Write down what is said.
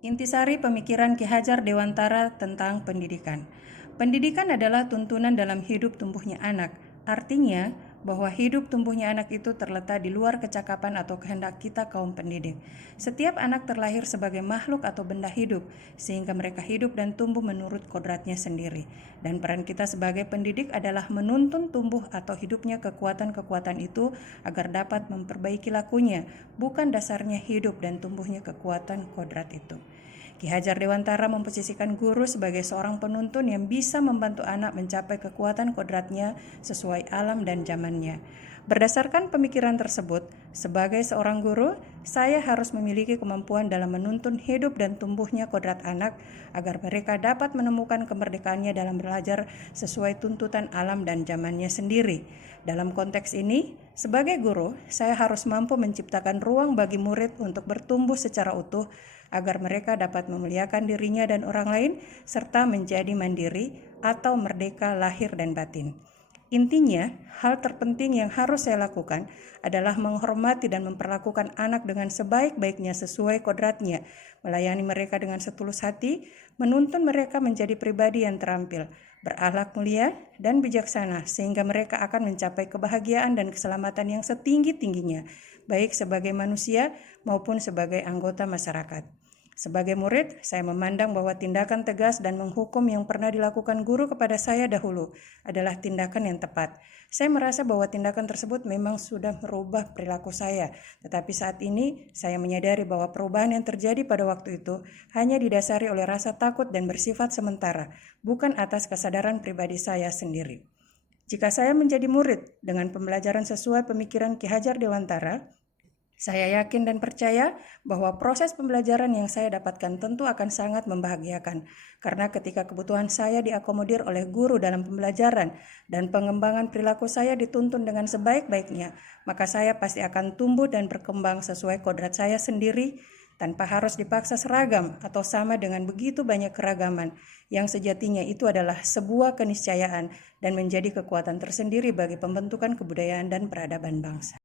Intisari pemikiran Ki Hajar Dewantara tentang pendidikan. Pendidikan adalah tuntunan dalam hidup tumbuhnya anak. Artinya, bahwa hidup tumbuhnya anak itu terletak di luar kecakapan atau kehendak kita kaum pendidik. Setiap anak terlahir sebagai makhluk atau benda hidup, sehingga mereka hidup dan tumbuh menurut kodratnya sendiri. Dan peran kita sebagai pendidik adalah menuntun tumbuh atau hidupnya kekuatan-kekuatan itu agar dapat memperbaiki lakunya, bukan dasarnya hidup dan tumbuhnya kekuatan kodrat itu. Ki Hajar Dewantara memposisikan guru sebagai seorang penuntun yang bisa membantu anak mencapai kekuatan kodratnya sesuai alam dan zamannya. Berdasarkan pemikiran tersebut, sebagai seorang guru, saya harus memiliki kemampuan dalam menuntun hidup dan tumbuhnya kodrat anak agar mereka dapat menemukan kemerdekaannya dalam belajar sesuai tuntutan alam dan zamannya sendiri. Dalam konteks ini, sebagai guru, saya harus mampu menciptakan ruang bagi murid untuk bertumbuh secara utuh agar mereka dapat memuliakan dirinya dan orang lain serta menjadi mandiri atau merdeka lahir dan batin. Intinya, hal terpenting yang harus saya lakukan adalah menghormati dan memperlakukan anak dengan sebaik-baiknya sesuai kodratnya, melayani mereka dengan setulus hati, menuntun mereka menjadi pribadi yang terampil, berakhlak mulia, dan bijaksana sehingga mereka akan mencapai kebahagiaan dan keselamatan yang setinggi-tingginya, baik sebagai manusia maupun sebagai anggota masyarakat. Sebagai murid, saya memandang bahwa tindakan tegas dan menghukum yang pernah dilakukan guru kepada saya dahulu adalah tindakan yang tepat. Saya merasa bahwa tindakan tersebut memang sudah merubah perilaku saya, tetapi saat ini saya menyadari bahwa perubahan yang terjadi pada waktu itu hanya didasari oleh rasa takut dan bersifat sementara, bukan atas kesadaran pribadi saya sendiri. Jika saya menjadi murid dengan pembelajaran sesuai pemikiran Ki Hajar Dewantara, saya yakin dan percaya bahwa proses pembelajaran yang saya dapatkan tentu akan sangat membahagiakan, karena ketika kebutuhan saya diakomodir oleh guru dalam pembelajaran dan pengembangan perilaku saya dituntun dengan sebaik-baiknya, maka saya pasti akan tumbuh dan berkembang sesuai kodrat saya sendiri tanpa harus dipaksa seragam atau sama dengan begitu banyak keragaman yang sejatinya itu adalah sebuah keniscayaan dan menjadi kekuatan tersendiri bagi pembentukan kebudayaan dan peradaban bangsa.